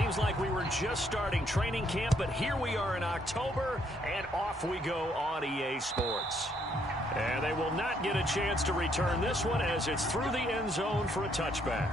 Seems like we were just starting training camp, but here we are in October, and off we go on EA Sports. And they will not get a chance to return this one as it's through the end zone for a touchback.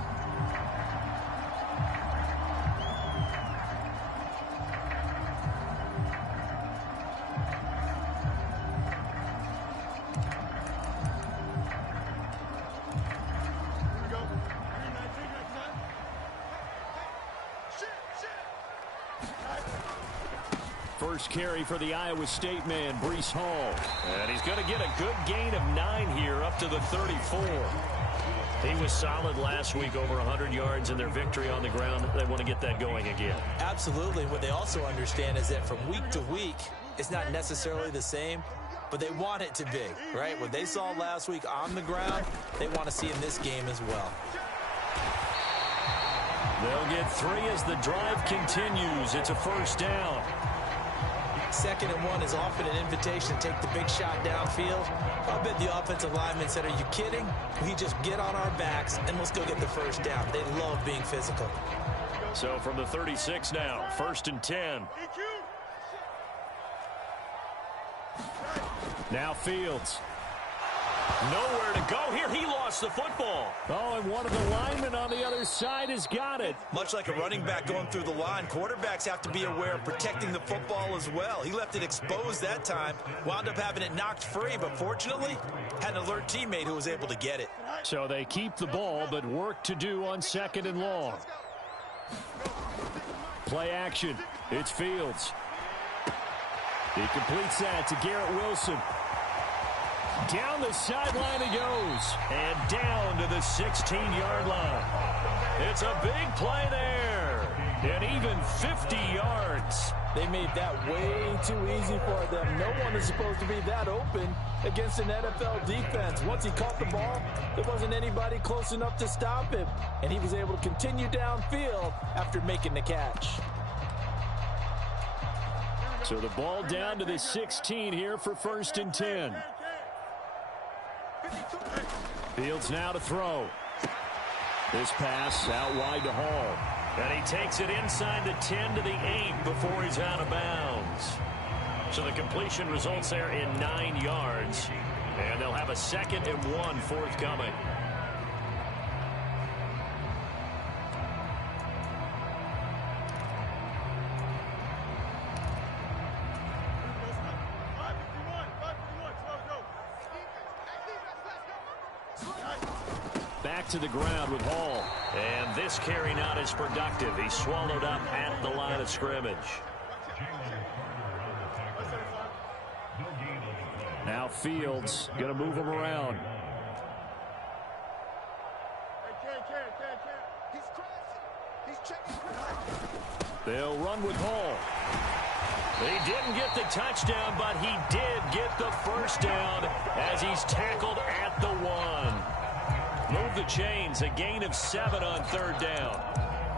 First carry for the Iowa State man, Breece Hall. And he's going to get a good gain of 9 here up to the 34. He was solid last week, over 100 yards in their victory on the ground. They want to get that going again. Absolutely. What they also understand is that from week to week, it's not necessarily the same, but they want it to be, right? What they saw last week on the ground, they want to see in this game as well. They'll get 3 as the drive continues. It's a first down. 2nd and 1 is often an invitation to take the big shot downfield. I bet the offensive lineman said, are you kidding? We just get on our backs and let's go get the first down. They love being physical. So from the 36 now, 1st and 10. Now Fields. Nowhere to go here. He lost the football. Oh, and one of the linemen on the other side has got it. Much like a running back going through the line, quarterbacks have to be aware of protecting the football as well. He left it exposed that time, wound up having it knocked free, but fortunately had an alert teammate who was able to get it. So they keep the ball, but work to do on 2nd and long. Play action. It's Fields. He completes that to Garrett Wilson. Down the sideline he goes. And down to the 16-yard line. It's a big play there. And even 50 yards. They made that way too easy for them. No one is supposed to be that open against an NFL defense. Once he caught the ball, there wasn't anybody close enough to stop him. And he was able to continue downfield after making the catch. So the ball down to the 16 here for 1st and 10. Fields now to throw. This pass out wide to Hall. And he takes it inside the 10 to the 8 before he's out of bounds. So the completion results there in 9 yards. And they'll have a 2nd and 1 forthcoming. Back to the ground with Hall. And this carry not as productive. He's swallowed up at the line of scrimmage. Now Fields going to move him around. They'll run with Hall. He didn't get the touchdown, but he did get the first down as he's tackled at the 1. Move the chains, a gain of 7 on 3rd down.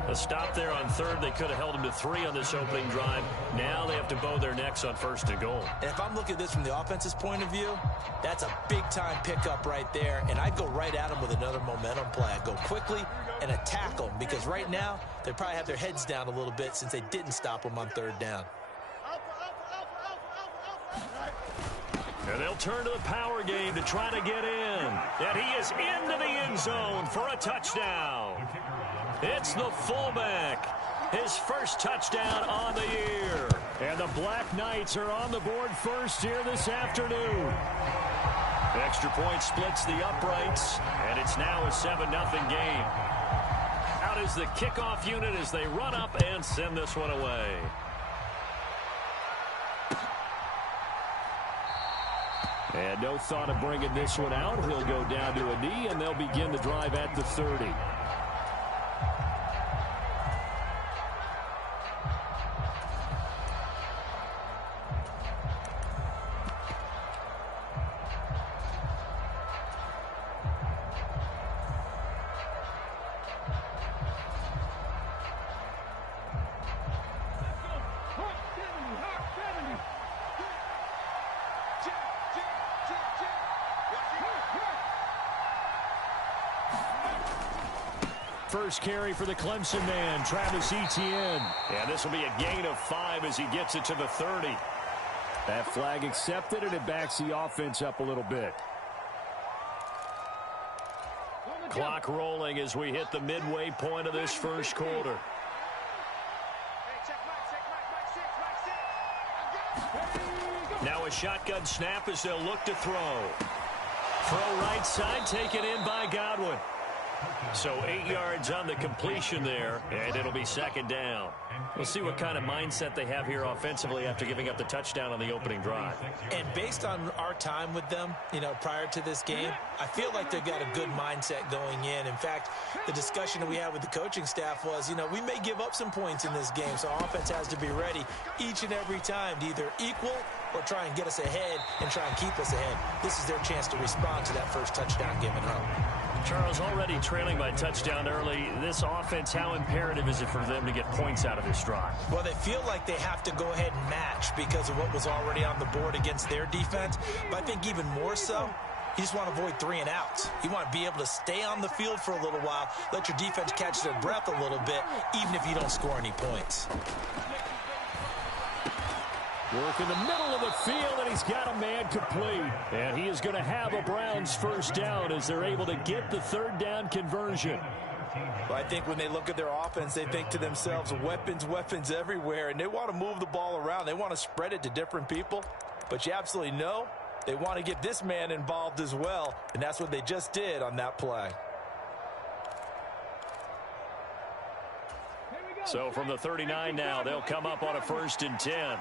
A stop there on 3rd. They could have held him to 3 on this opening drive. Now they have to bow their necks on 1st and goal. And if I'm looking at this from the offense's point of view, that's a big-time pickup right there. And I'd go right at him with another momentum play. I'd go quickly and attack them because right now they probably have their heads down a little bit since they didn't stop him on 3rd down. And they'll turn to the power game to try to get in. And he is into the end zone for a touchdown. It's the fullback. His first touchdown on the year. And the Black Knights are on the board first here this afternoon. Extra point splits the uprights. And it's now a 7-0 game. Out is the kickoff unit as they run up and send this one away. And no thought of bringing this one out. He'll go down to a knee, and they'll begin the drive at the 30. first carry for the Clemson man, Travis Etienne. And this will be a gain of 5 as he gets it to the 30. That flag accepted, and it backs the offense up a little bit. Clock rolling as we hit the midway point of this first quarter. Now a shotgun snap as they'll look to throw. Throw right side, taken in by Godwin. So 8 yards on the completion there, and it'll be second down. We'll see what kind of mindset they have here offensively after giving up the touchdown on the opening drive. And based on our time with them, prior to this game, I feel like they've got a good mindset going in. In fact, the discussion that we had with the coaching staff was, we may give up some points in this game, so our offense has to be ready each and every time to either equal or try and get us ahead and try and keep us ahead. This is their chance to respond to that first touchdown given up. Charles, already trailing by touchdown early. This offense, how imperative is it for them to get points out of this drive? Well, they feel like they have to go ahead and match because of what was already on the board against their defense. But I think even more so, you just want to avoid 3 and outs. You want to be able to stay on the field for a little while, let your defense catch their breath a little bit, even if you don't score any points. Work in the middle of the field, and he's got a man complete. And he is going to have a Browns first down as they're able to get the third down conversion. Well, I think when they look at their offense, they think to themselves, weapons everywhere, and they want to move the ball around. They want to spread it to different people. But you absolutely know they want to get this man involved as well, and that's what they just did on that play. So from the 39 now, they'll come up on a 1st and 10.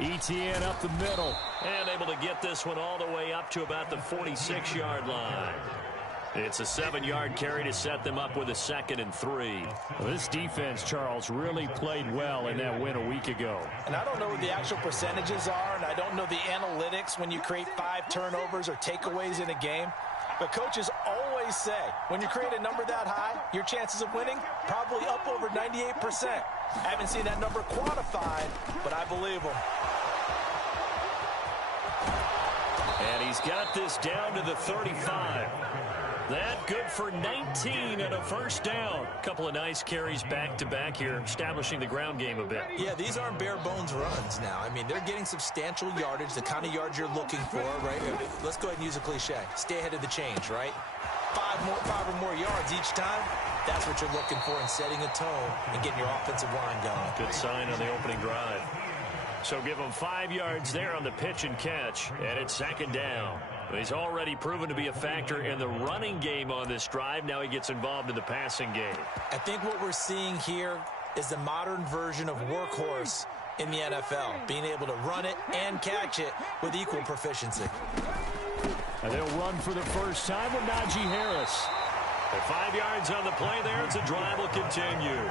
Etienne up the middle. And able to get this one all the way up to about the 46-yard line. It's a 7-yard carry to set them up with a 2nd and 3. Well, this defense, Charles, really played well in that win a week ago. And I don't know what the actual percentages are, and I don't know the analytics when you create 5 turnovers or takeaways in a game. But coaches always say, when you create a number that high, your chances of winning probably up over 98%. I haven't seen that number quantified, but I believe them. And he's got this down to the 35. That good for 19 and a 1st down. A couple of nice carries back-to-back here, establishing the ground game a bit. Yeah, these aren't bare-bones runs now. I mean, they're getting substantial yardage, the kind of yards you're looking for, right? Let's go ahead and use a cliche. Stay ahead of the change, right? 5 or more yards each time. That's what you're looking for in setting a tone and getting your offensive line going. Good sign on the opening drive. So give him 5 yards there on the pitch and catch, and it's 2nd down. He's already proven to be a factor in the running game on this drive. Now he gets involved in the passing game. I think what we're seeing here is the modern version of workhorse in the NFL, being able to run it and catch it with equal proficiency. And they'll run for the first time with Najee Harris. At 5 yards on the play there, it's a drive will continue.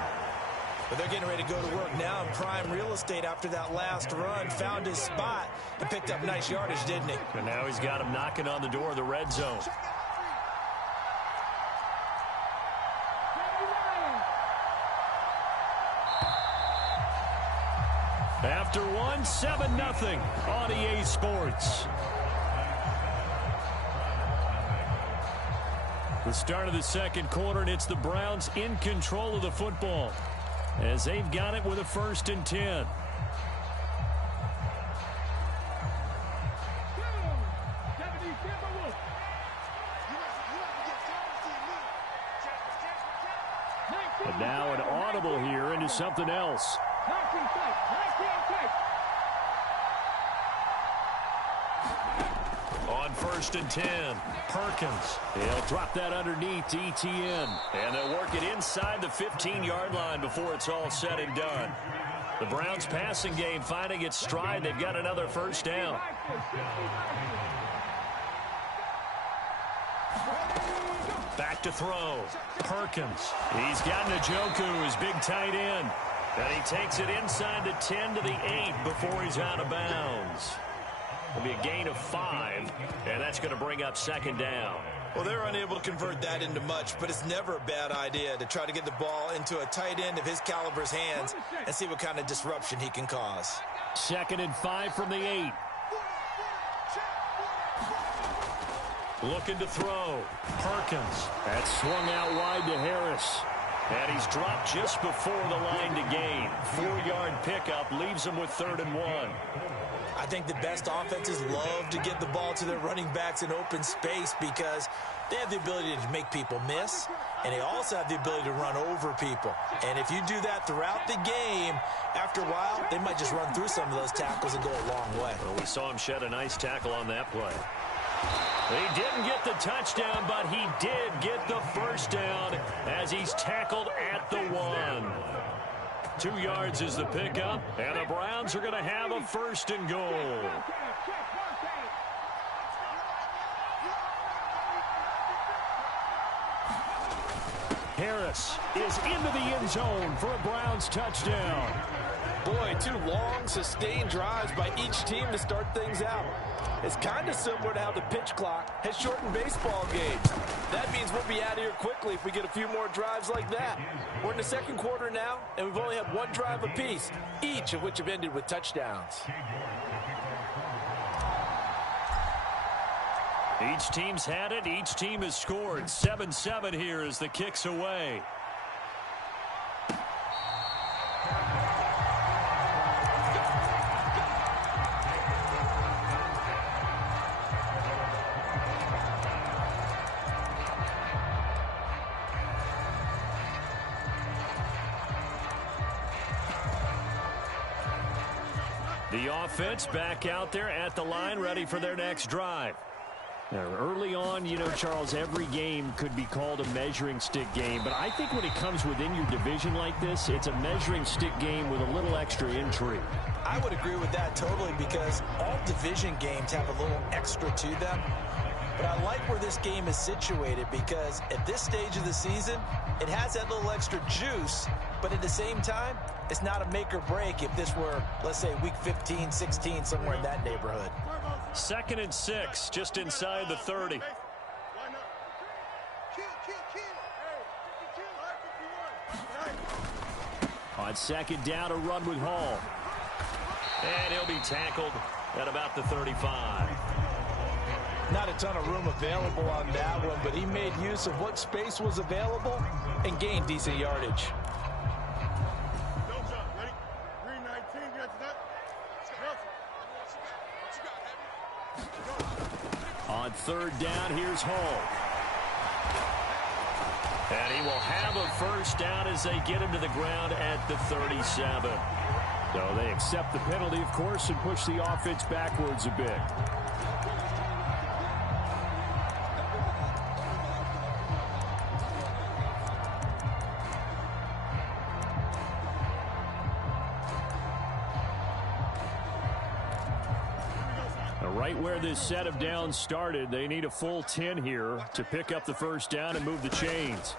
But they're getting ready to go to work now in prime real estate after that last run. Found his spot and picked up nice yardage, didn't he? And now he's got him knocking on the door of the red zone. After one, 7-0 on EA Sports. The start of the second quarter, and it's the Browns in control of the football as they've got it with a 1st and 10. And now an audible here into something else. On 1st and 10, Perkins. He'll drop that underneath to Etienne. And they'll work it inside the 15-yard line before it's all said and done. The Browns passing game finding its stride. They've got another 1st down. Back to throw. Perkins. He's got Njoku, his big tight end. And he takes it inside the 10 to the 8 before he's out of bounds. It'll be a gain of 5, and that's going to bring up 2nd down. Well, they're unable to convert that into much, but it's never a bad idea to try to get the ball into a tight end of his caliber's hands and see what kind of disruption he can cause. 2nd and 5 from the 8. Looking to throw. Perkins. That's swung out wide to Harris. And he's dropped just before the line to gain. 4-yard pickup leaves him with 3rd and 1. I think the best offenses love to get the ball to their running backs in open space because they have the ability to make people miss, and they also have the ability to run over people. And if you do that throughout the game, after a while, they might just run through some of those tackles and go a long way. Well, we saw him shed a nice tackle on that play. He didn't get the touchdown, but he did get the first down as he's tackled at the 1. 2 yards is the pickup, and the Browns are going to have a 1st and goal. Harris is into the end zone for a Browns touchdown. Boy, 2 long, sustained drives by each team to start things out. It's kind of similar to how the pitch clock has shortened baseball games. That means we'll be out of here quickly if we get a few more drives like that. We're in the 2nd quarter now, and we've only had 1 drive apiece, each of which have ended with touchdowns. Each team's had it. Each team has scored. 7-7 here as the kick's away. The offense back out there at the line, ready for their next drive. Now, early on, you know, Charles, every game could be called a measuring stick game. But I think when it comes within your division like this, it's a measuring stick game with a little extra intrigue. I would agree with that totally because all division games have a little extra to them. But I like where this game is situated because at this stage of the season, it has that little extra juice. But at the same time, it's not a make or break if this were, let's say, week 15, 16, somewhere in that neighborhood. 2nd and 6, just inside the 30. On 2nd down, a run with Hall. And he'll be tackled at about the 35. Not a ton of room available on that one, but he made use of what space was available and gained decent yardage. On 3rd down, here's Hall. And he will have a 1st down as they get him to the ground at the 37. So they accept the penalty, of course, and push the offense backwards a bit. Right where this set of downs started, they need a full 10 here to pick up the 1st down and move the chains.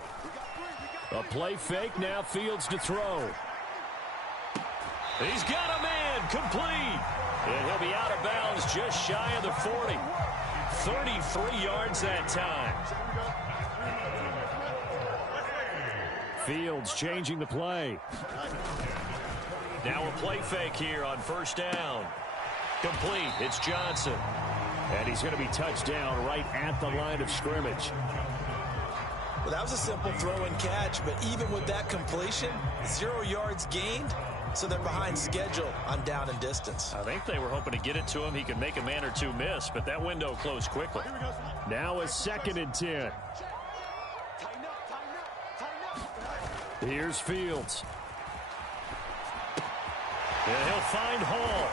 A play fake, now Fields to throw. He's got a man, complete. And he'll be out of bounds just shy of the 40. 33 yards that time. Fields changing the play. Now a play fake here on 1st down. Complete. It's Johnson. And he's going to be touched down right at the line of scrimmage. Well, that was a simple throw and catch, but even with that completion, 0 yards gained, so they're behind schedule on down and distance. I think they were hoping to get it to him. He could make a man or two miss, but that window closed quickly. Now a 2nd and 10. Here's Fields. And he'll find Hall.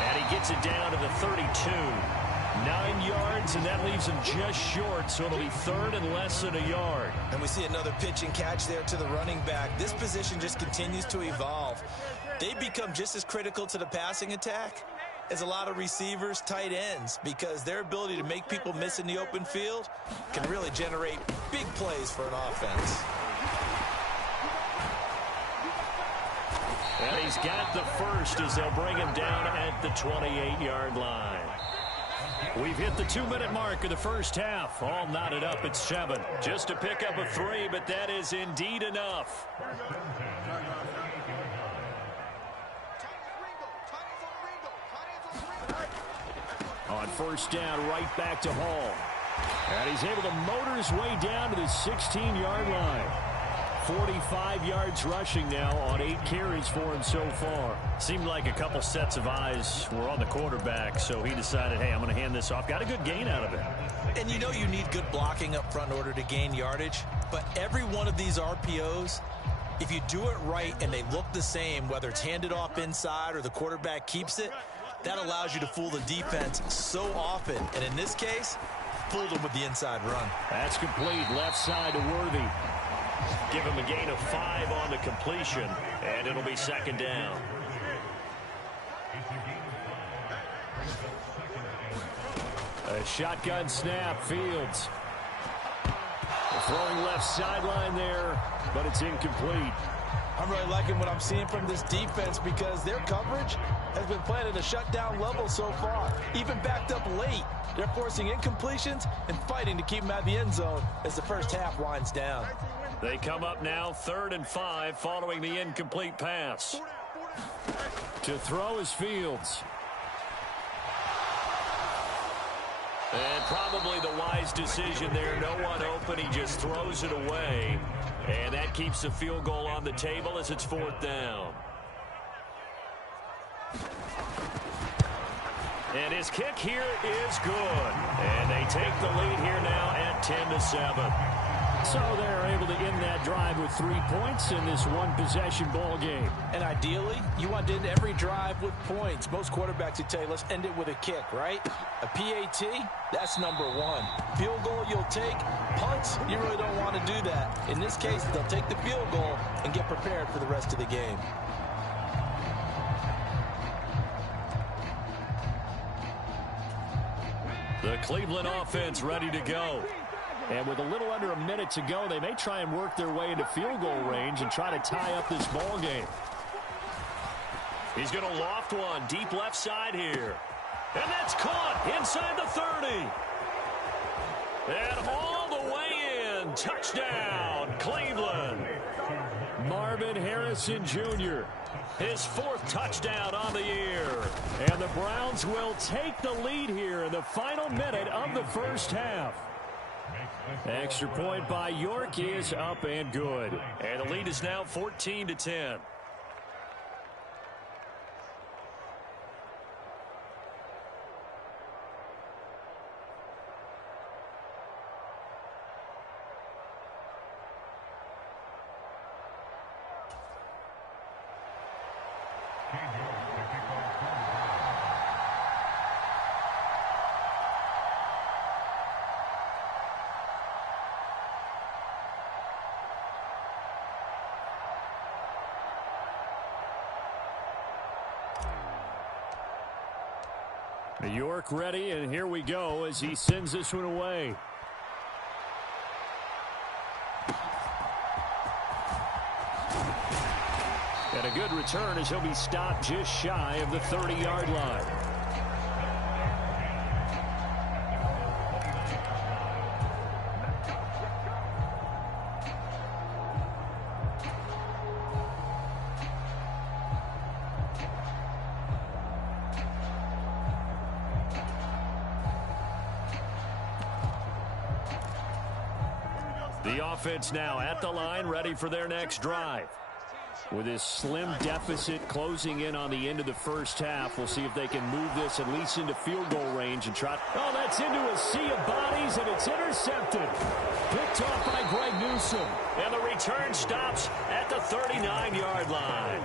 And he gets it down to the 32. 9 yards, and that leaves him just short, so it'll be 3rd and less than a yard. And we see another pitch and catch there to the running back. This position just continues to evolve. They become just as critical to the passing attack as a lot of receivers, tight ends, because their ability to make people miss in the open field can really generate big plays for an offense. And he's got the 1st as they'll bring him down at the 28-yard line. We've hit the 2-minute mark of the 1st half. All knotted up at 7. Just to pick up a 3, but that is indeed enough. On 1st down, right back to Hall. And he's able to motor his way down to the 16-yard line. 45 yards rushing now on 8 carries for him so far. Seemed like a couple sets of eyes were on the quarterback, so he decided, hey, I'm going to hand this off. Got a good gain out of it. And you know you need good blocking up front in order to gain yardage, but every one of these RPOs, if you do it right and they look the same, whether it's handed off inside or the quarterback keeps it, that allows you to fool the defense so often. And in this case, fooled them with the inside run. That's complete. Left side to Worthy. Give him a gain of 5 on the completion, and it'll be second down. A shotgun snap, Fields. Throwing left sideline there, but it's incomplete. I'm really liking what I'm seeing from this defense because their coverage has been playing at a shutdown level so far. Even backed up late, they're forcing incompletions and fighting to keep them out of the end zone as the first half winds down. They come up now 3rd and 5 following the incomplete pass. To throw is Fields. And probably the wise decision there. No one open. He just throws it away. And that keeps the field goal on the table as it's 4th down. And his kick here is good. And they take the lead here now at 10-7. So they're able to end that drive with 3 points in this one-possession ball game. And ideally, you want to end every drive with points. Most quarterbacks would tell you, let's end it with a kick, right? A PAT, that's number 1. Field goal you'll take. Punts, you really don't want to do that. In this case, they'll take the field goal and get prepared for the rest of the game. The Cleveland offense ready to go. And with a little under a minute to go, they may try and work their way into field goal range and try to tie up this ball game. He's going to loft one deep left side here. And that's caught inside the 30. And all the way in. Touchdown, Cleveland. Marvin Harrison Jr., his 4th touchdown on the year. And the Browns will take the lead here in the final minute of the first half. Extra point by York is up and good. And the lead is now 14-10. York ready, and here we go as he sends this one away. And a good return as he'll be stopped just shy of the 30-yard line. The offense now at the line, ready for their next drive. With this slim deficit closing in on the end of the first half, we'll see if they can move this at least into field goal range and try. Oh, that's into a sea of bodies, and it's intercepted. Picked off by Greg Newsome. And the return stops at the 39-yard line.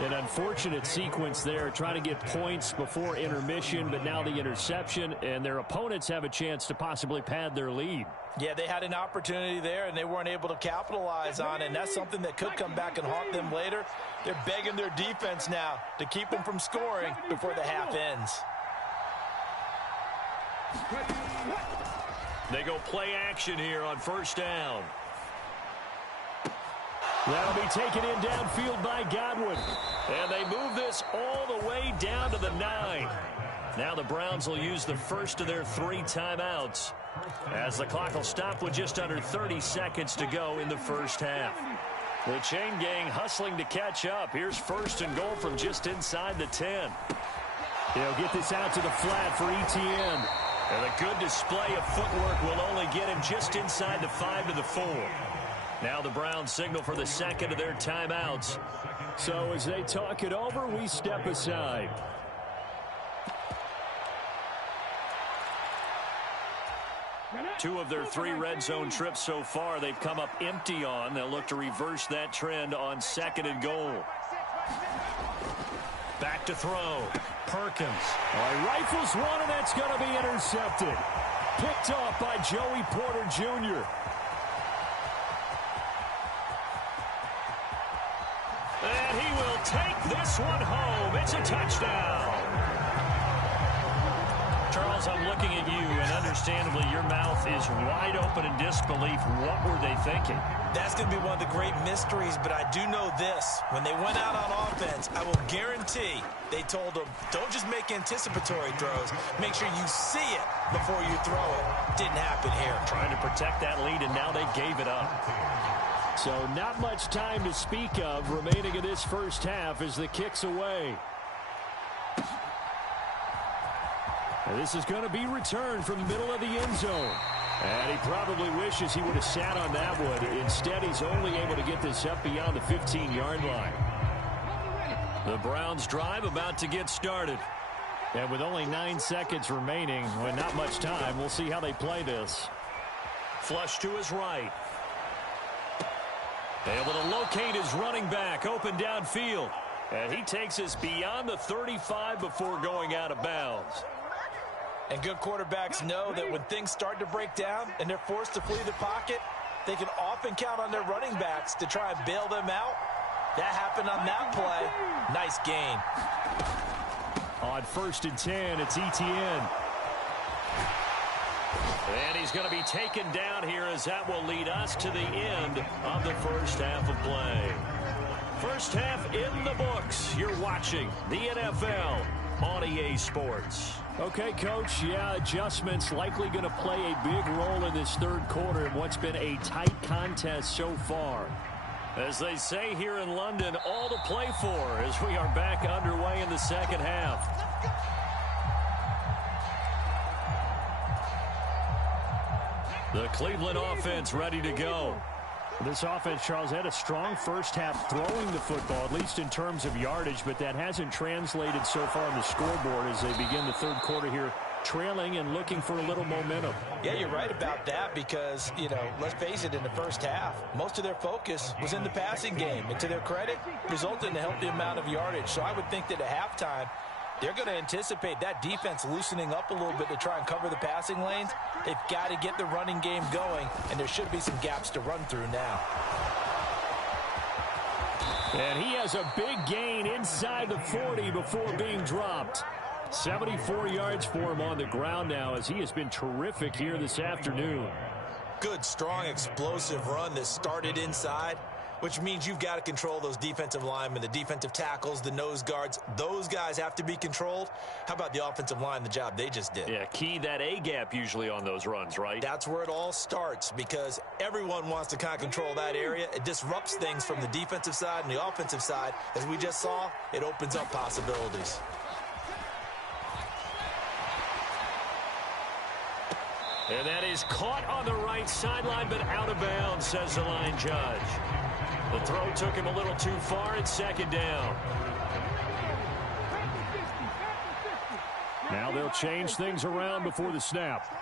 An unfortunate sequence there, trying to get points before intermission, but now the interception, and their opponents have a chance to possibly pad their lead. Yeah, they had an opportunity there, and they weren't able to capitalize on it, and that's something that could come back and haunt them later. They're begging their defense now to keep them from scoring before the half ends. They go play action here on first down. That'll be taken in downfield by Godwin. And they move this all the way down to the 9. Now the Browns will use the first of their 3 timeouts, as the clock will stop with just under 30 seconds to go in the first half. The chain gang hustling to catch up. Here's first and goal from just inside the 10. They'll get this out to the flat for Etienne. And a good display of footwork will only get him just inside the 5 to the 4. Now the Browns signal for the second of their timeouts. So as they talk it over, we step aside. Two of their 3 red zone trips so far, they've come up empty on. They'll look to reverse that trend on 2nd and goal. Back to throw. Perkins. He rifles one, and that's going to be intercepted. Picked off by Joey Porter Jr. And he will take this one home. It's a touchdown. Charles, I'm looking at you, and understandably, your mouth is wide open in disbelief. What were they thinking? That's going to be one of the great mysteries, but I do know this. When they went out on offense, I will guarantee they told them, don't just make anticipatory throws. Make sure you see it before you throw it. Didn't happen here. Trying to protect that lead, and now they gave it up. So not much time to speak of remaining in this first half as the kick's away. And this is going to be returned from the middle of the end zone. And he probably wishes he would have sat on that one. Instead, he's only able to get this up beyond the 15-yard line. The Browns drive about to get started. And with only 9 seconds remaining, with not much time, we'll see how they play this. Flush to his right. Able to locate his running back open downfield. And he takes us beyond the 35 before going out of bounds. And good quarterbacks know that when things start to break down and they're forced to flee the pocket, they can often count on their running backs to try and bail them out. That happened on that play. Nice gain. On 1st and 10, it's Etienne. And he's going to be taken down here as that will lead us to the end of the first half of play. First half in the books. You're watching the NFL on EA Sports. Okay, Coach, adjustments likely going to play a big role in this third quarter in what's been a tight contest so far. As they say here in London, all to play for as we are back underway in the second half. The Cleveland offense ready to go. This offense, Charles, had a strong first half throwing the football, at least in terms of yardage, but that hasn't translated so far on the scoreboard as they begin the third quarter here, trailing and looking for a little momentum. Yeah, you're right about that because, let's face it, in the first half, most of their focus was in the passing game. And to their credit, resulted in a healthy amount of yardage. So I would think that at halftime, they're going to anticipate that defense loosening up a little bit to try and cover the passing lanes. They've got to get the running game going, and there should be some gaps to run through now. And he has a big gain inside the 40 before being dropped. 74 yards for him on the ground now as he has been terrific here this afternoon. Good, strong, explosive run that started inside, which means you've got to control those defensive linemen, the defensive tackles, the nose guards. Those guys have to be controlled. How about the offensive line, the job they just did? Yeah, key that A-gap usually on those runs, right? That's where it all starts because everyone wants to kind of control that area. It disrupts things from the defensive side and the offensive side. As we just saw, it opens up possibilities. And that is caught on the right sideline, but out of bounds, says the line judge. The throw took him a little too far. It's second down. Now they'll change things around before the snap.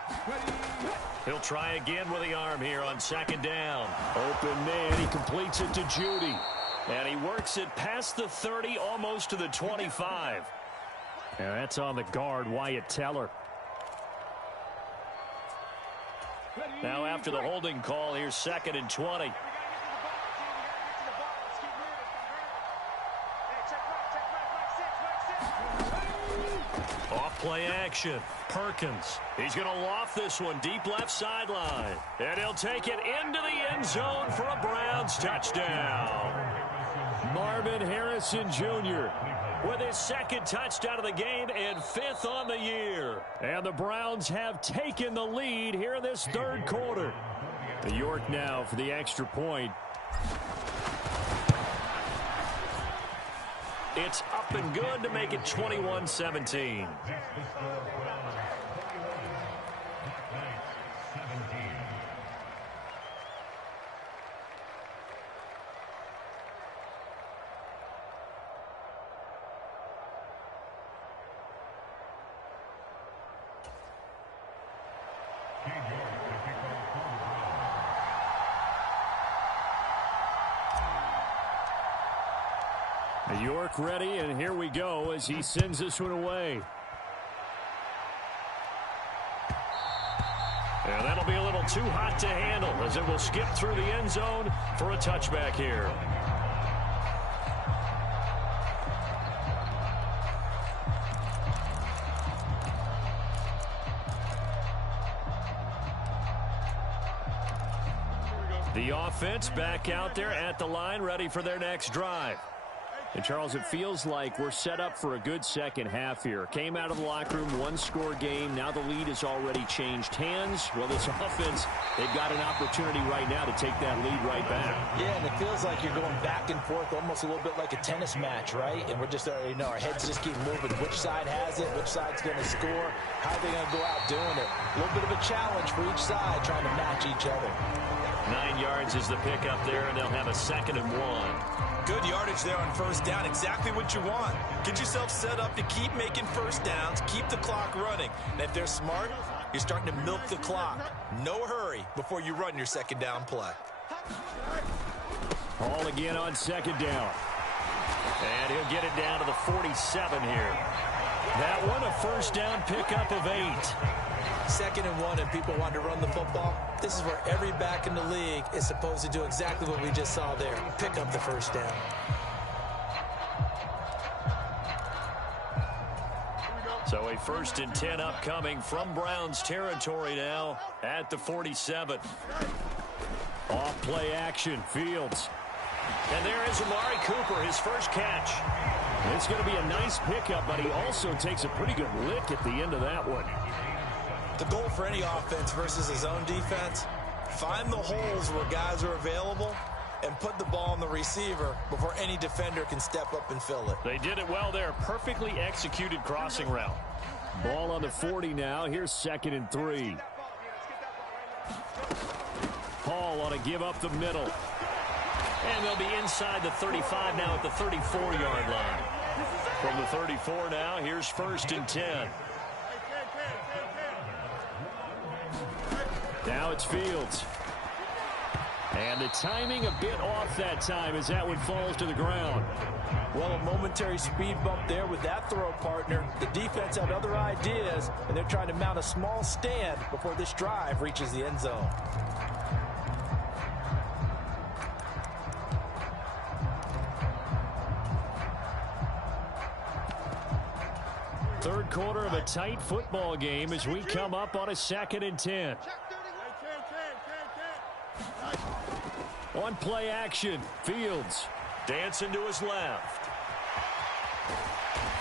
He'll try again with the arm here on second down. Open man, he completes it to Judy. And he works it past the 30, almost to the 25. And that's on the guard, Wyatt Teller. Now after the holding call, here's 2nd and 20. Off play action. Perkins. He's going to loft this one deep left sideline. And he'll take it into the end zone for a Browns touchdown. Marvin Harrison Jr. with his 2nd touchdown of the game and 5th on the year. And the Browns have taken the lead here in this third quarter. The York now for the extra point. It's up and good to make it 21-17. York ready, and here we go as he sends this one away. And that'll be a little too hot to handle as it will skip through the end zone for a touchback here. The offense back out there at the line, ready for their next drive. And, Charles, it feels like we're set up for a good second half here. Came out of the locker room, one-score game. Now the lead has already changed hands. Well, this offense, they've got an opportunity right now to take that lead right back. Yeah, and it feels like you're going back and forth, almost a little bit like a tennis match, right? And we're just, our heads just keep moving. Which side has it? Which side's going to score? How are they going to go out doing it? A little bit of a challenge for each side, trying to match each other. 9 yards is the pickup there, and they'll have a 2nd and 1. Good yardage there on first down. Exactly what you want. Get yourself set up to keep making first downs, keep the clock running. And if they're smart, you're starting to milk the clock. No hurry before you run your second down play. Hall again on 2nd down. And he'll get it down to the 47 here. That one, a first down pickup of 8. 2nd and 1, and people want to run the football. This is where every back in the league is supposed to do exactly what we just saw there. Pick up the first down. So a 1st and 10 upcoming from Browns territory now at the 47. Off play action, Fields. And there is Amari Cooper, his first catch. It's going to be a nice pickup, but he also takes a pretty good lick at the end of that one. The goal for any offense versus his own defense, find the holes where guys are available and put the ball on the receiver before any defender can step up and fill it. They did it well there. Perfectly executed crossing route. Ball on the 40 now. Here's 2nd and 3. Hall on to give up the middle. And they'll be inside the 35 now at the 34-yard line. From the 34 now, here's 1st and 10. Now it's Fields. And the timing a bit off that time as that one falls to the ground. Well, a momentary speed bump there with that throw, partner. The defense had other ideas, and they're trying to mount a small stand before this drive reaches the end zone. Third quarter of a tight football game as we come up on a 2nd and 10. On play action, Fields dancing to his left.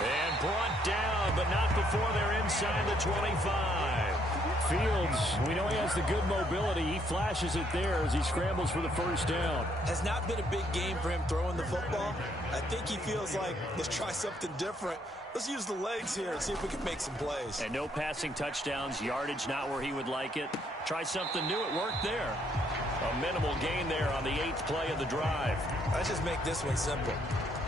And brought down, but not before they're inside the 25. Fields, we know he has the good mobility. He flashes it there as he scrambles for the first down. Has not been a big game for him throwing the football. I think he feels like, let's try something different. Let's use the legs here and see if we can make some plays. And no passing touchdowns, yardage not where he would like it. Try something new, it worked there. A minimal gain there on the 8th play of the drive. Let's just make this one simple.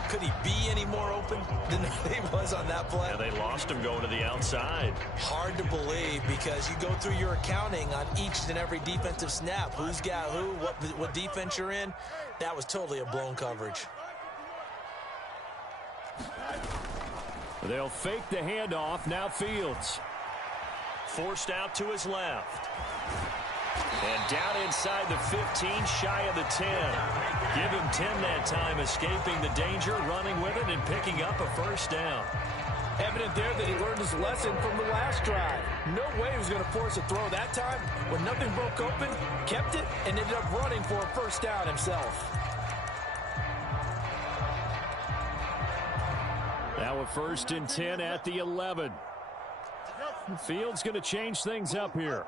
Could he be any more open than he was on that play? Yeah, they lost him going to the outside. Hard to believe because you go through your accounting on each and every defensive snap. Who's got who, what defense you're in. That was totally a blown coverage. They'll fake the handoff. Now Fields. Forced out to his left. And down inside the 15, shy of the 10. Give him 10 that time, escaping the danger, running with it, and picking up a first down. Evident there that he learned his lesson from the last drive. No way he was going to force a throw that time. When nothing broke open, kept it, and ended up running for a first down himself. Now a 1st and 10 at the 11. Fields going to change things up here.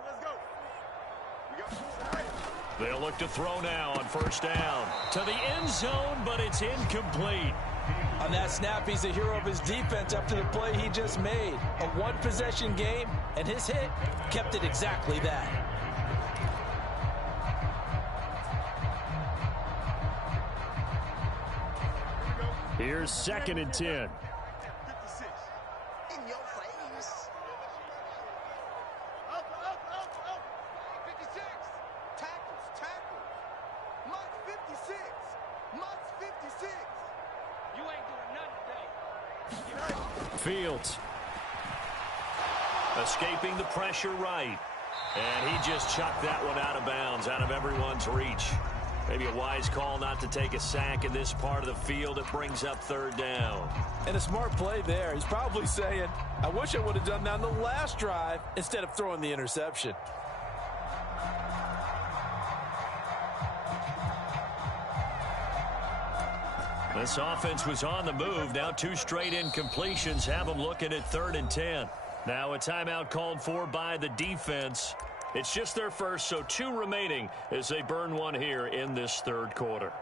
They'll look to throw now on first down. To the end zone, but it's incomplete. On that snap, he's a hero of his defense after the play he just made. A one-possession game, and his hit kept it exactly that. Here's 2nd and 10. You ain't doing Fields. Escaping the pressure right. And he just chucked that one out of bounds, out of everyone's reach. Maybe a wise call not to take a sack in this part of the field. It brings up third down. And a smart play there. He's probably saying, I wish I would have done that on the last drive instead of throwing the interception. This offense was on the move. Now 2 straight incompletions have them looking at 3rd and 10. Now a timeout called for by the defense. It's just their first, so 2 remaining as they burn one here in this 3rd quarter.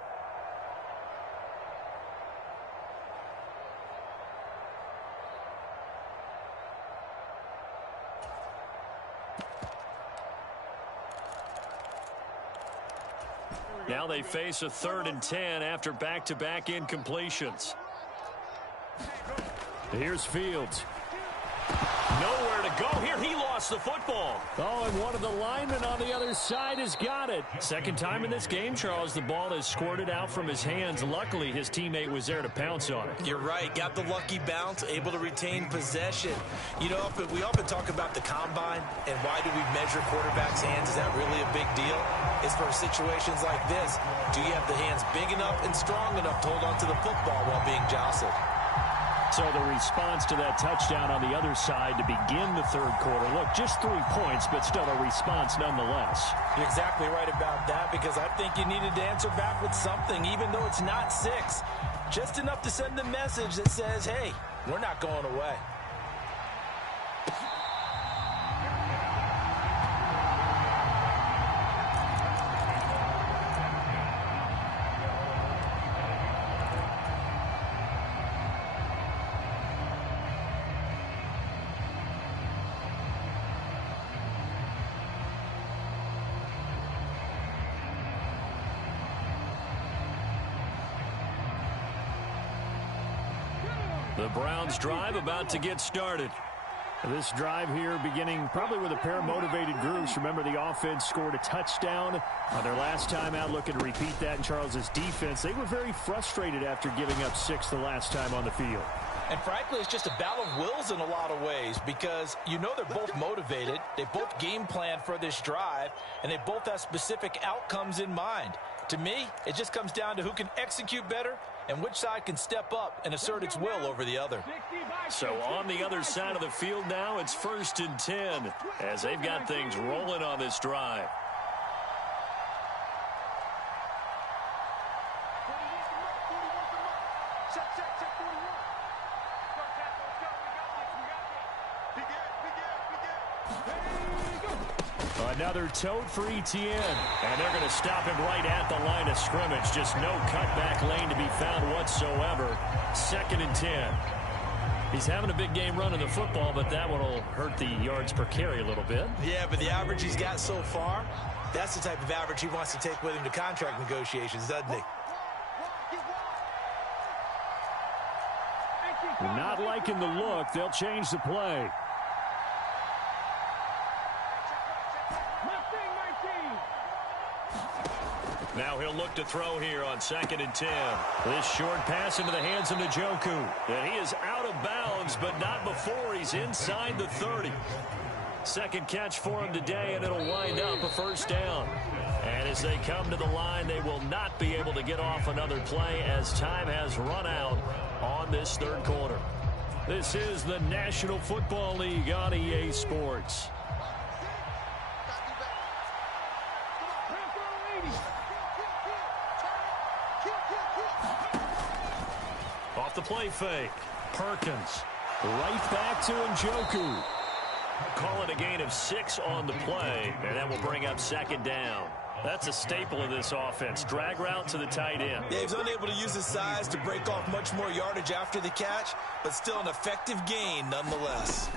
Now they face a 3rd and 10 after back-to-back incompletions. Here's Fields. Nowhere to go here. He lost the football. Oh, and one of the linemen on the other side has got it. Second time in this game, Charles, the ball has squirted out from his hands. Luckily, his teammate was there to pounce on it. You're right. Got the lucky bounce, able to retain possession. You know, we often talk about the combine and why do we measure quarterbacks' hands? Is that really a big deal? It's for situations like this. Do you have the hands big enough and strong enough to hold on to the football while being jostled? So the response to that touchdown on the other side to begin the 3rd quarter. Look, just 3 points, but still a response nonetheless. You're exactly right about that, because I think you needed to answer back with something, even though it's not 6. Just enough to send the message that says, hey, we're not going away. The Browns drive about to get started. This drive here beginning probably with a pair of motivated groups. Remember, the offense scored a touchdown on their last time out, looking to repeat that in Charles's defense. They were very frustrated after giving up 6 the last time on the field. And frankly, it's just a battle of wills in a lot of ways, because you know they're both motivated. They both game plan for this drive, and they both have specific outcomes in mind. To me, it just comes down to who can execute better and which side can step up and assert its will over the other. So on the other side of the field now, it's 1st and 10 as they've got things rolling on this drive. Another tote for Etienne. And they're going to stop him right at the line of scrimmage. Just no cutback lane to be found whatsoever. 2nd and 10. He's having a big game running the football, but that one will hurt the yards per carry a little bit. Yeah, but the average he's got so far, that's the type of average he wants to take with him to contract negotiations, doesn't he? Not liking the look. They'll change the play. Now he'll look to throw here on 2nd and 10. This short pass into the hands of Njoku. And he is out of bounds, but not before he's inside the 30. Second catch for him today, and it'll wind up a 1st down. And as they come to the line, they will not be able to get off another play as time has run out on this 3rd quarter. This is the National Football League on EA Sports. Off the play fake. Perkins. Right back to Njoku. Call it a gain of 6 on the play, and that will bring up 2nd down. That's a staple of this offense. Drag route to the tight end. Yeah, he's unable to use his size to break off much more yardage after the catch, but still an effective gain nonetheless.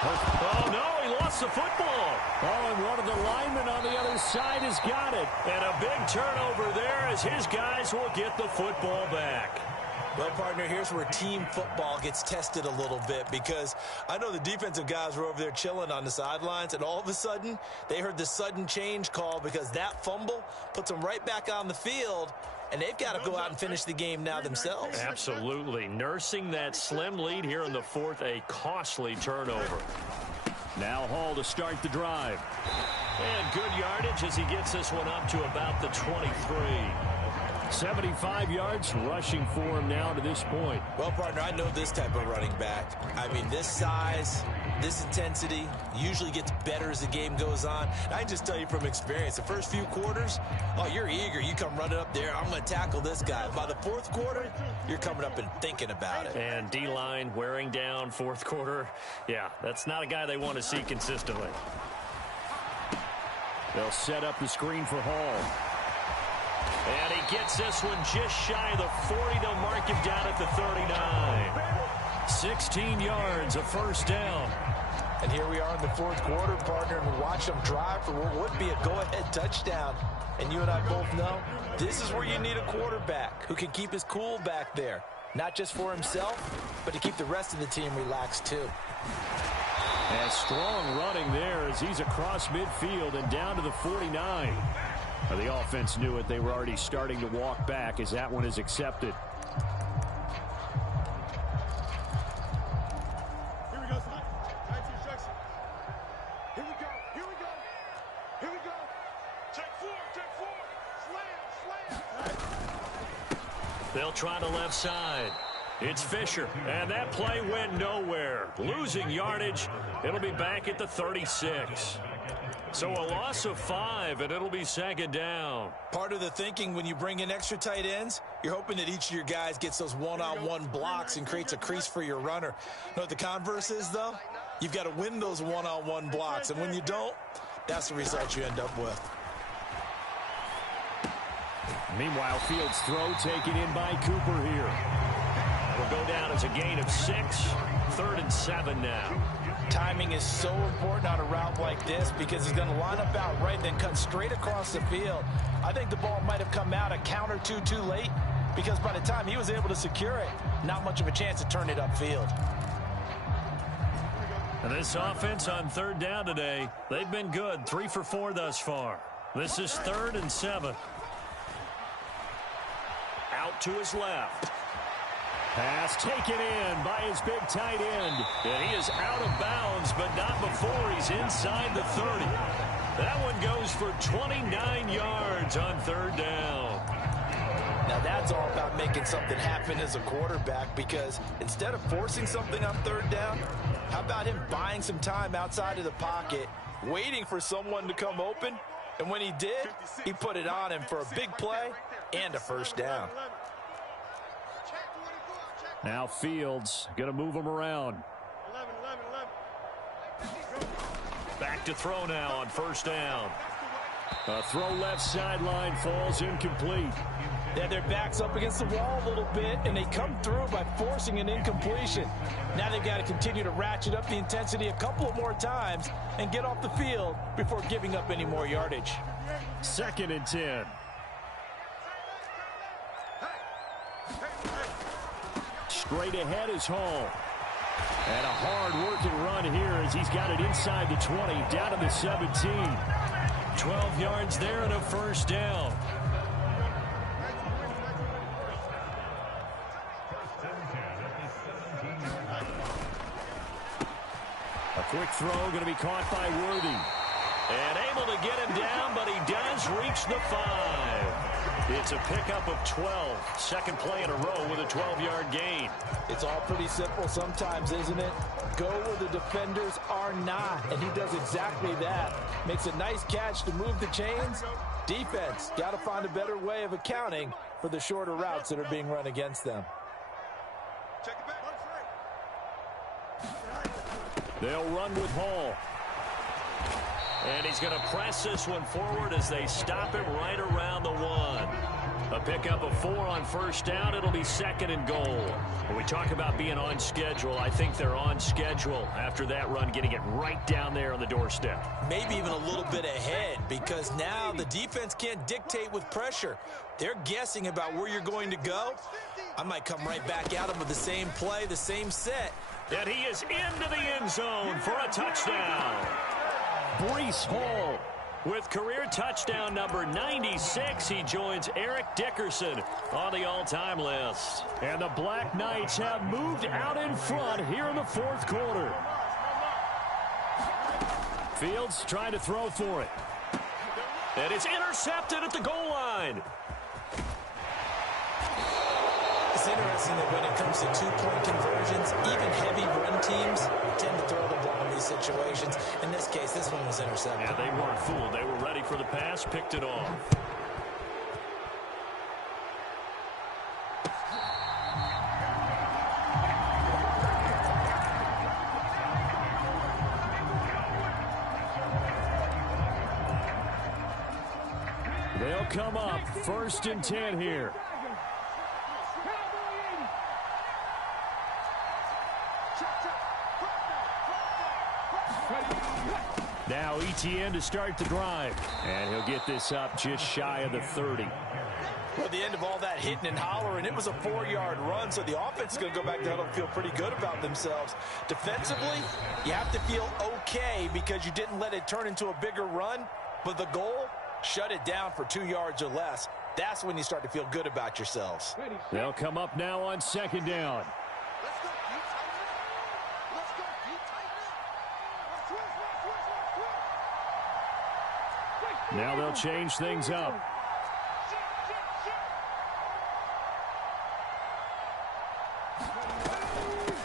Oh, no, he lost the football. Oh, and one of the linemen on the other side has got it. And a big turnover there as his guys will get the football back. Well, partner, here's where team football gets tested a little bit, because I know the defensive guys were over there chilling on the sidelines, and all of a sudden, they heard the sudden change call because that fumble puts them right back on the field, and they've got to go out and finish the game now themselves. Absolutely. Nursing that slim lead here in the fourth, a costly turnover. Now Hall to start the drive. And good yardage as he gets this one up to about the 23. 75 yards rushing for him now to this point. Well, partner, I know this type of running back. I mean, this size, this intensity usually gets better as the game goes on. And I can just tell you from experience, the first few quarters, oh, you're eager. You come running up there, I'm going to tackle this guy. By the fourth quarter, you're coming up and thinking about it. And D-line wearing down fourth quarter. Yeah, that's not a guy they want to see consistently. They'll set up the screen for Hall. And he gets this one just shy of the 40 to mark him down at the 39. 16 yards, a first down. And here we are in the fourth quarter, partner, and watch them drive for what would be a go-ahead touchdown. And you and I both know this is where you need a quarterback who can keep his cool back there. Not just for himself, but to keep the rest of the team relaxed too. And strong running there as he's across midfield and down to the 49. The offense knew it. They were already starting to walk back as that one is accepted. Here we go, son. Time to instruction. Here we go. Here we go. Here we go. Check four. Check four. Slam. Slam. They'll try the left side. It's Fisher, and that play went nowhere. Losing yardage. It'll be back at the 36. So a loss of 5, and it'll be second down. Part of the thinking when you bring in extra tight ends, you're hoping that each of your guys gets those one-on-one blocks and creates a crease for your runner. You know what the converse is, though? You've got to win those one-on-one blocks, and when you don't, that's the result you end up with. Meanwhile, Fields' throw taken in by Cooper here. Will go down as a gain of 6. 3rd and 7 now. Timing is so important on a route like this because he's going to line up out right, then cut straight across the field. I think the ball might have come out a count or two too late because by the time he was able to secure it, not much of a chance to turn it upfield. And this offense on 3rd down today, they've been good. 3 for 4 thus far. This is 3rd and 7. Out to his left. Pass taken in by his big tight end. And he is out of bounds, but not before he's inside the 30. That one goes for 29 yards on 3rd down. Now that's all about making something happen as a quarterback because instead of forcing something on 3rd down, how about him buying some time outside of the pocket, waiting for someone to come open, and when he did, he put it on him for a big play and a first down. Now Fields going to move him around. 11. Back to throw now on 1st down. A throw left sideline falls incomplete. Yeah, their back's up against the wall a little bit, and they come through by forcing an incompletion. Now they've got to continue to ratchet up the intensity a couple of more times and get off the field before giving up any more yardage. 2nd and 10. Straight ahead is Hall. And a hard-working run here as he's got it inside the 20, down to the 17. 12 yards there and a first down. A quick throw going to be caught by Worthy. And able to get him down, but he does reach the 5. It's a pickup of 12. Second play in a row with a 12-yard gain. It's all pretty simple sometimes, isn't it? Go where the defenders are not, and he does exactly that. Makes a nice catch to move the chains. Defense, got to find a better way of accounting for the shorter routes that are being run against them. They'll run with Hall. And he's going to press this one forward as they stop him right around the 1. A pickup of 4 on 1st down. It'll be 2nd and goal. When we talk about being on schedule, I think they're on schedule after that run, getting it right down there on the doorstep. Maybe even a little bit ahead because now the defense can't dictate with pressure. They're guessing about where you're going to go. I might come right back at them with the same play, the same set. And he is into the end zone for a touchdown. Breece Hall With career touchdown number 96, he joins Eric Dickerson on the all-time list. And the Black Knights have moved out in front here in the fourth quarter. Fields trying to throw for it. And it's intercepted at the goal line. It's interesting that when it comes to two-point conversions, even heavy run teams tend to throw the ball in these situations. In this case, this one was intercepted. Yeah, they weren't fooled. They were ready for the pass, picked it off. They'll come up 1st and 10 here. Now ETN to start the drive. And he'll get this up just shy of the 30. Well, at the end of all that hitting and hollering, it was a 4-yard run, so the offense is going to go back down and feel pretty good about themselves. Defensively, you have to feel okay because you didn't let it turn into a bigger run, but the goal, shut it down for 2 yards or less. That's when you start to feel good about yourselves. They'll come up now on 2nd down. Let's go, deep tight end. Let's go, deep tight end. Let's twist. Now they'll change things up.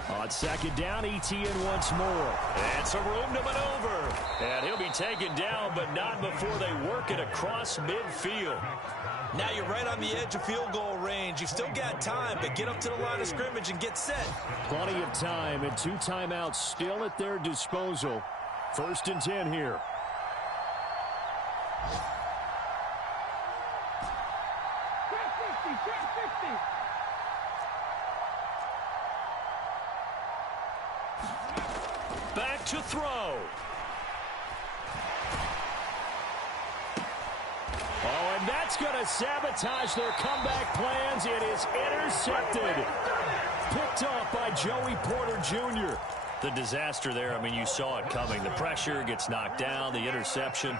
On 2nd down, ETN once more. And some room to maneuver. And he'll be taken down, but not before they work it across midfield. Now you're right on the edge of field goal range. You've still got time, but get up to the line of scrimmage and get set. Plenty of time and 2 timeouts still at their disposal. 1st and 10 here. Back to throw. Oh, and that's going to sabotage their comeback plans. It is intercepted. Picked off by Joey Porter Jr. The disaster there, I mean, you saw it coming. The pressure gets knocked down, the interception.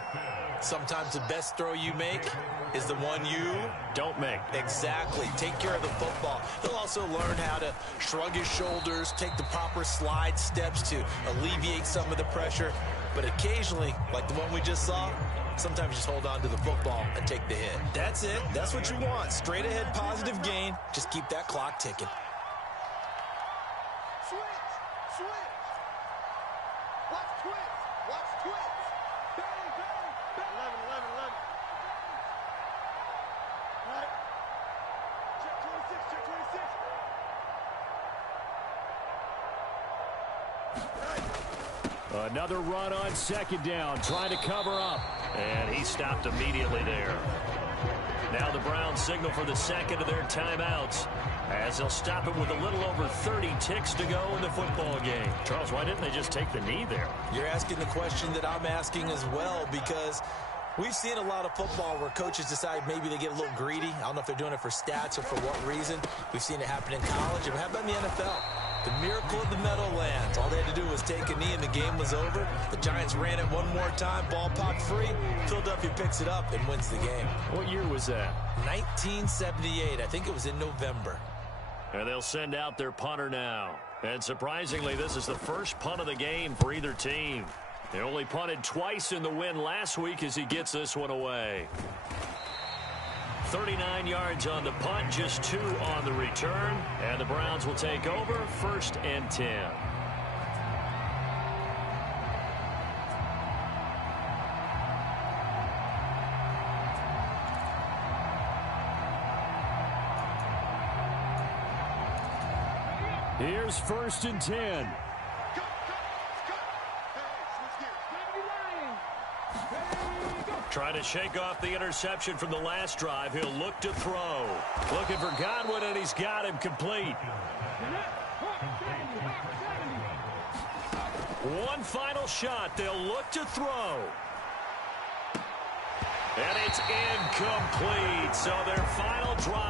Sometimes the best throw you make is the one you don't make. Exactly. Take care of the football. He'll also learn how to shrug his shoulders, take the proper slide steps to alleviate some of the pressure. But occasionally, like the one we just saw, sometimes just hold on to the football and take the hit. That's it. That's what you want. Straight ahead positive gain. Just keep that clock ticking. Switch. Watch twist. Bang. 11. All right. Check 26. Another run on 2nd down, trying to cover up. And he stopped immediately there. Now the Browns signal for the second of their timeouts as they'll stop it with a little over 30 ticks to go in the football game. Charles, why didn't they just take the knee there? You're asking the question that I'm asking as well, because we've seen a lot of football where coaches decide maybe they get a little greedy. I don't know if they're doing it for stats or for what reason. We've seen it happen in college. And how about in the NFL? The miracle of the Meadowlands. All they had to do was take a knee and the game was over. The Giants ran it one more time. Ball popped free. Philadelphia picks it up and wins the game. What year was that? 1978. I think it was in November. And they'll send out their punter now. And surprisingly, this is the first punt of the game for either team. They only punted twice in the win last week as he gets this one away. 39 yards on the punt, just 2 on the return. And the Browns will take over 1st and 10. Here's 1st and 10. Trying to shake off the interception from the last drive. He'll look to throw. Looking for Godwin, and he's got him complete. One final shot. They'll look to throw. And it's incomplete. So their final drive